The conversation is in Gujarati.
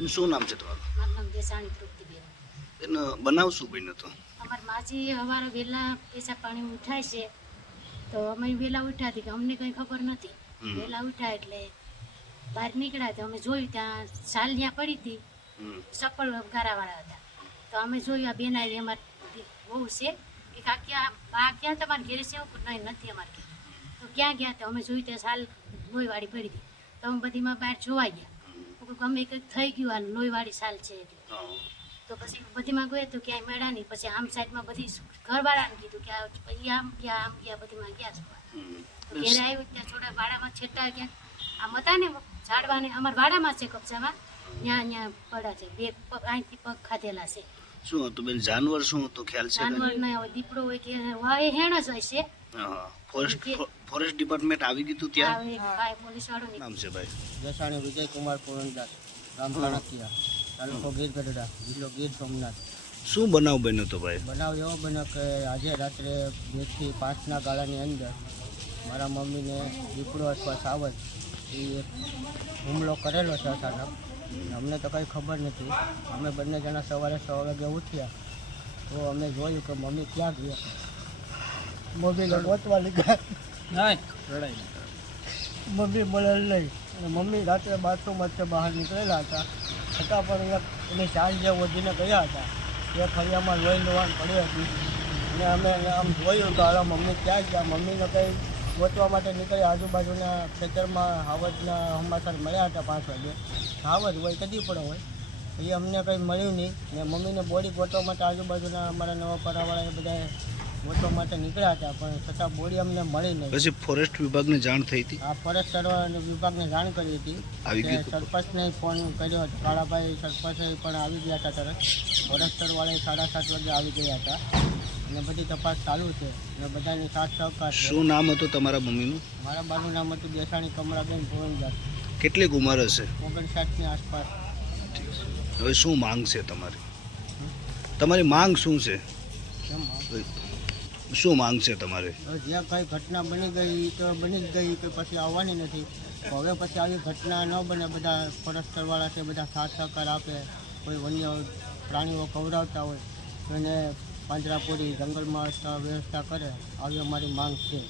એનું શું નામ છે તમારું? મારું નામ દેસાણી તૃપ્તિબેન. એનો બનાવ શું બન્યો હતો અમાર માજી હવારે વહેલા પૈસા પાણી ઉઠાય છે. તો અમે વહેલા ઉઠ્યા હતી કે અમને કંઈ ખબર નથી. વહેલા ઉઠ્યા એટલે બહાર નીકળ્યા તો અમે જોયું ત્યાં શાલ ત્યાં પડી હતી. ચપ્પલ ગારાવાળા હતા. તો અમે જોયું આ બેન આવી અમાર બહુ છે. કે આ ક્યાં ક્યાં તમારે ઘેરે છે? એવું નહીં નથી અમારે તો ક્યાં ગયા તો અમે જોયું ત્યાં સાલ લોહીવાળી પડી હતી. તો અમે બધીમાં બહાર જોવા ગયા. ગમે કંઈક થઈ ગયું આ લોહીવાળી સાલ છે તો પછી બધીમાં ગયો તો ક્યાંય મળ્યા નહીં. પછી આમ સાઈડમાં બધી ઘરવાળાને કીધું કે પછી આમ ગયા આમ ગયા બધીમાં ગયા તો ઘેરે આવ્યું ત્યાં થોડા વાડામાં છેટા ગયા. આમ હતા ને ઝાડવાને અમારા વાડામાં છે કબજામાં. ત્યાં ત્યાં પડ્યા છે. બે અહીંથી પગ ખાધેલા છે. શું હતું બેન જાનવર શું હતું? ખ્યાલ છે જાનવર ના હવે દીપડો હોય કે વાય હેણ જ હોય છે. ફોરેસ્ટ ફોરેસ્ટ ડિપાર્ટમેન્ટ આવી ગયું ત્યાં? ભાઈ પોલીસ વાળો નામ છે ભાઈ. જસાણી વિજયકુમાર પૂરણદાસ ગામ કણકિયા તાલુકો ગીર ગઢડા જિલ્લો ગીર સોમનાથ. શું બનાવ બન્યો હતો ભાઈ? બનાવ એવો બન્યો કે આજે રાત્રે બેથી પાંચના ગાળાની અંદર મારા મમ્મીને દીપડો અથવા સાવજ એ હુમલો કરેલો છે અચાનક. અમને તો કંઈ ખબર નથી. અમે બંને જણા સવારે છ વાગે ઉઠ્યા. તો અમે જોયું કે મમ્મી ક્યાં ગયા મમ્મીને ગોતવા લીધા. મમ્મી મળેલ નહીં. અને મમ્મી રાત્રે બાથરૂમમાંથી બહાર નીકળેલા હતા. છતાં પણ એક એની ચાલ જે વધીને ગયા હતા. એ ફળિયામાં લોહી લોવાન પડી હતી. અને અમે આમ જોયું તો મમ્મી ક્યાં ગયા? મમ્મીને કંઈ ગોતવા માટે નીકળ્યા આજુબાજુના ખેતરમાં હાવજના હમાસર મળ્યા હતા પાંચ વાગે. હાવજ હોય કદી પણ હોય. એ અમને કંઈ મળ્યું નહીં. ને મમ્મીને બોડી ગોતવા માટે આજુબાજુના અમારા નવા પરાવાળા એ બધા ગોતવા માટે નીકળ્યા હતા પણ છતાં બોડી અમને મળી નહીં. પછી ફોરેસ્ટ વિભાગને જાણ થઈ હતી? આ ફોરેસ્ટ સર્વે વિભાગને જાણ કરી હતી? સરપંચને ફોન કર્યો કાળાભાઈ સરપંચ પણ આવી ગયા હતા તરત. ફોરેસ્ટ વાળા સાડા સાત વાગે આવી ગયા હતા. અને બધી તપાસ ચાલુ છે. અને બધાની સાથ સહકાર શું નામ હતું તમારા મમ્મીનું? મારા બાનું નામ હતું દેસાણી કમરાબેન ભુવનદાસ કેટલીક ઉંમર હશે? ઓગણસાઠની આસપાસ. હવે શું માંગ છે તમારી? તમારી માંગ શું છે? શું માંગ છે તમારે? હવે જે કંઈ ઘટના બની ગઈ તો બની જ ગઈ કે પછી આવવાની નથી. હવે પછી આવી ઘટના ન બને બધા ફોરેસ્ટરવાળા છે બધા સાથ સહકાર આપે. કોઈ વન્ય પ્રાણીઓ ખવડાવતા હોય એને પાંજરાપોરી જંગલમાં વ્યવસ્થા કરે આવી અમારી માંગ છે.